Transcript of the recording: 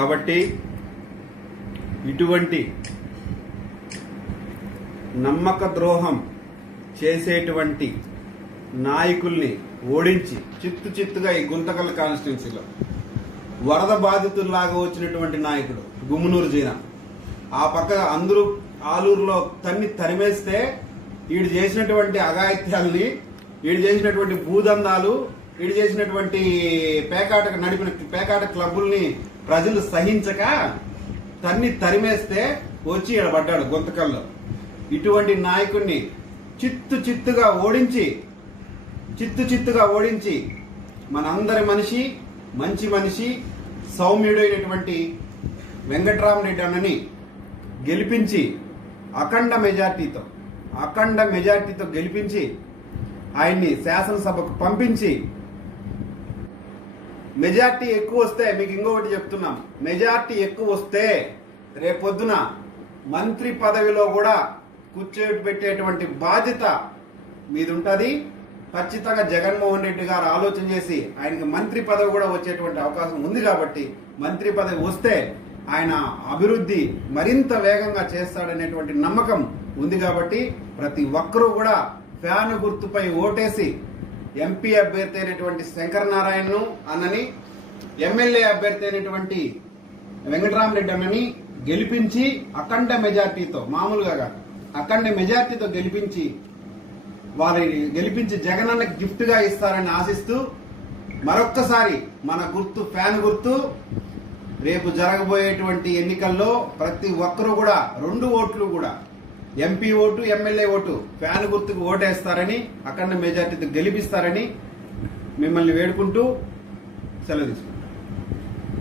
కాబట్టి ఇటువంటి నమ్మక ద్రోహం చేసేటువంటి నాయకుల్ని ఓడించి చిత్తు చిత్తుగా ఈ గుంతకల్ కాన్స్టిట్యున్సీలో వరద బాధితుల్లాగా వచ్చినటువంటి నాయకుడు గుమ్మనూరు జీనా. ఆ పక్క అందరూ ఆలూరులో తన్ని తరిమేస్తే వీడు చేసినటువంటి అఘాయిత్యాల్ని వీడు చేసినటువంటి భూదందాలు వీడు చేసినటువంటి పేకాట నడిపిన పేకాట క్లబ్బుల్ని ప్రజలు సహించక తన్ని తరిమేస్తే వచ్చి ఇక్కడ పడ్డాడు గుంతకల్లో. ఇటువంటి నాయకుడిని చిత్తు చిత్తుగా ఓడించి చిత్తు చిత్తుగా ఓడించి మనందరి మనిషి మంచి మనిషి సౌమ్యుడైనటువంటి వెంకట్రామరెడ్డి అన్నని గెలిపించి అఖండ మెజార్టీతో అఖండ మెజార్టీతో గెలిపించి ఆయన్ని శాసనసభకు పంపించి మెజార్టీ ఎక్కువ వస్తే మీకు ఇంకొకటి చెప్తున్నాం. మెజార్టీ ఎక్కువ వస్తే రేపొద్దున మంత్రి పదవిలో కూడా కూర్చోబెట్టేటువంటి బాధ్యత మీది ఉంటుంది ఖచ్చితంగా జగన్మోహన్ రెడ్డి గారు ఆలోచన చేసి ఆయనకి మంత్రి పదవి కూడా వచ్చేటువంటి అవకాశం ఉంది కాబట్టి మంత్రి పదవి వస్తే ఆయన అభివృద్ధి మరింత వేగంగా చేస్తాడనేటువంటి నమ్మకం ఉంది కాబట్టి ప్రతి ఒక్కరూ కూడా ఫ్యాన్ గుర్తుపై ఓటేసి ఎంపీ అభ్యర్థి అయినటువంటి శంకర నారాయణను అన్నని ఎమ్మెల్యే అభ్యర్థి అయినటువంటి వెంకటరామరెడ్డి అన్నని గెలిపించి అఖండ మెజార్టీతో మామూలుగా అఖండ మెజార్టీతో గెలిపించి వారిని గెలిపించి జగనన్న గిఫ్ట్గా ఇస్తారని ఆశిస్తూ మరొక్కసారి మన గుర్తు ఫ్యాన్ గుర్తు రేపు జరగబోయేటువంటి ఎన్నికల్లో ప్రతి ఒక్కరూ కూడా రెండు ఓట్లు కూడా MP vote MLA vote fan గుర్తుకు ఓటేస్తారని అఖండ మెజార్టీతో గెలిపిస్తారని మిమ్మల్ని వేడుకుంటూ సెలవు